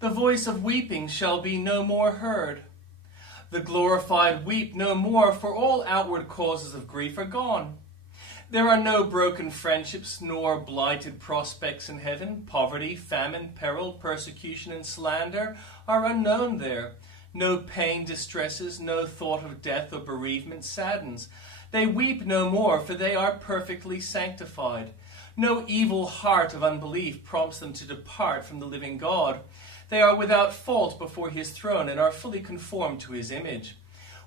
The voice of weeping shall be no more heard. The glorified weep no more, for all outward causes of grief are gone. There are no broken friendships, nor blighted prospects in heaven. Poverty, famine, peril, persecution, and slander are unknown there. No pain distresses, no thought of death or bereavement saddens. They weep no more, for they are perfectly sanctified. No evil heart of unbelief prompts them to depart from the living God. They are without fault before his throne and are fully conformed to his image.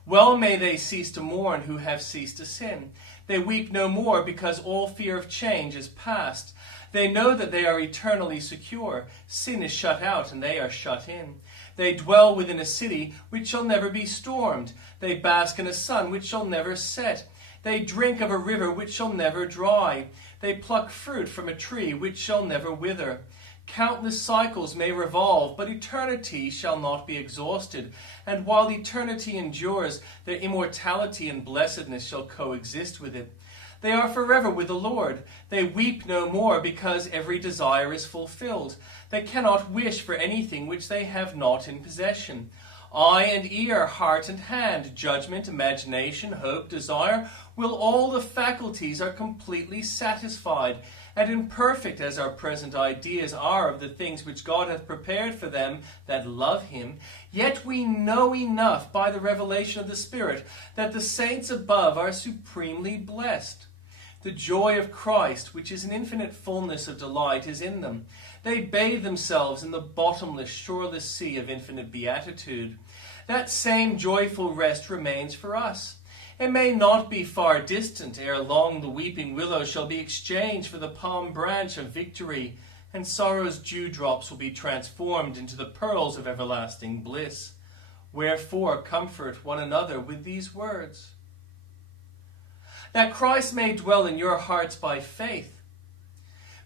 Well may they cease to mourn who have ceased to sin. They weep no more, because all fear of change is past. They know that they are eternally secure. Sin is shut out and they are shut in. They dwell within a city which shall never be stormed. They bask in a sun which shall never set. They drink of a river which shall never dry. They pluck fruit from a tree which shall never wither. Countless cycles may revolve, but eternity shall not be exhausted. And while eternity endures, their immortality and blessedness shall coexist with it. They are forever with the Lord. They weep no more, because every desire is fulfilled. They cannot wish for anything which they have not in possession. Eye and ear, heart and hand, judgment, imagination, hope, desire, will all the faculties are completely satisfied. And imperfect as our present ideas are of the things which God hath prepared for them that love him, yet we know enough by the revelation of the Spirit that the saints above are supremely blessed. The joy of Christ, which is an infinite fullness of delight, is in them. They bathe themselves in the bottomless, shoreless sea of infinite beatitude. That same joyful rest remains for us. It may not be far distant ere long the weeping willow shall be exchanged for the palm branch of victory, and sorrow's dewdrops will be transformed into the pearls of everlasting bliss. Wherefore comfort one another with these words. That Christ may dwell in your hearts by faith.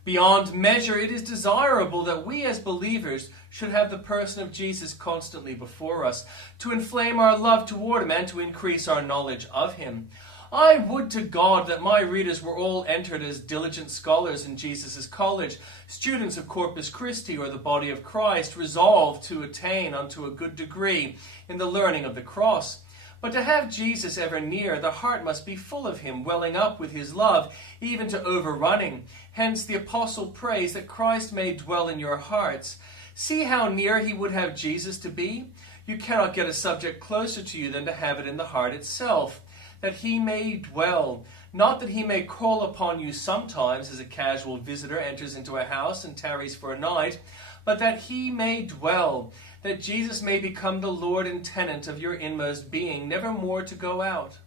Beyond measure, it is desirable that we as believers should have the person of Jesus constantly before us, to inflame our love toward him and to increase our knowledge of him. I would to God that my readers were all entered as diligent scholars in Jesus' college, students of Corpus Christi or the body of Christ, resolved to attain unto a good degree in the learning of the cross. But to have Jesus ever near, the heart must be full of him, welling up with his love, even to overrunning. Hence the apostle prays that Christ may dwell in your hearts. See how near he would have Jesus to be? You cannot get a subject closer to you than to have it in the heart itself. That he may dwell, not that he may call upon you sometimes as a casual visitor enters into a house and tarries for a night, but that he may dwell, that Jesus may become the Lord and tenant of your inmost being, never more to go out.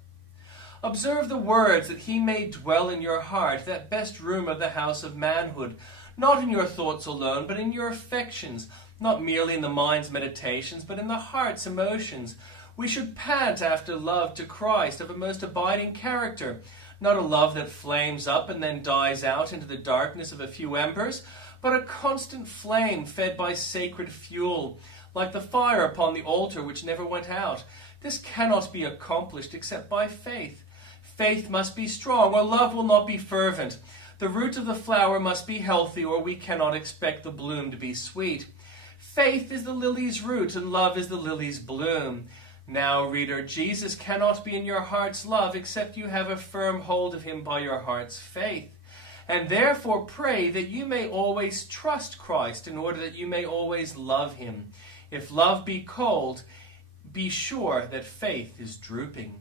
Observe the words, that he may dwell in your heart, that best room of the house of manhood, not in your thoughts alone, but in your affections, not merely in the mind's meditations, but in the heart's emotions. We should pant after love to Christ of a most abiding character, not a love that flames up and then dies out into the darkness of a few embers, but a constant flame fed by sacred fuel, like the fire upon the altar which never went out. This cannot be accomplished except by faith. Faith must be strong, or love will not be fervent. The root of the flower must be healthy, or we cannot expect the bloom to be sweet. Faith is the lily's root, and love is the lily's bloom. Now, reader, Jesus cannot be in your heart's love except you have a firm hold of him by your heart's faith. And therefore pray that you may always trust Christ in order that you may always love him. If love be cold, be sure that faith is drooping.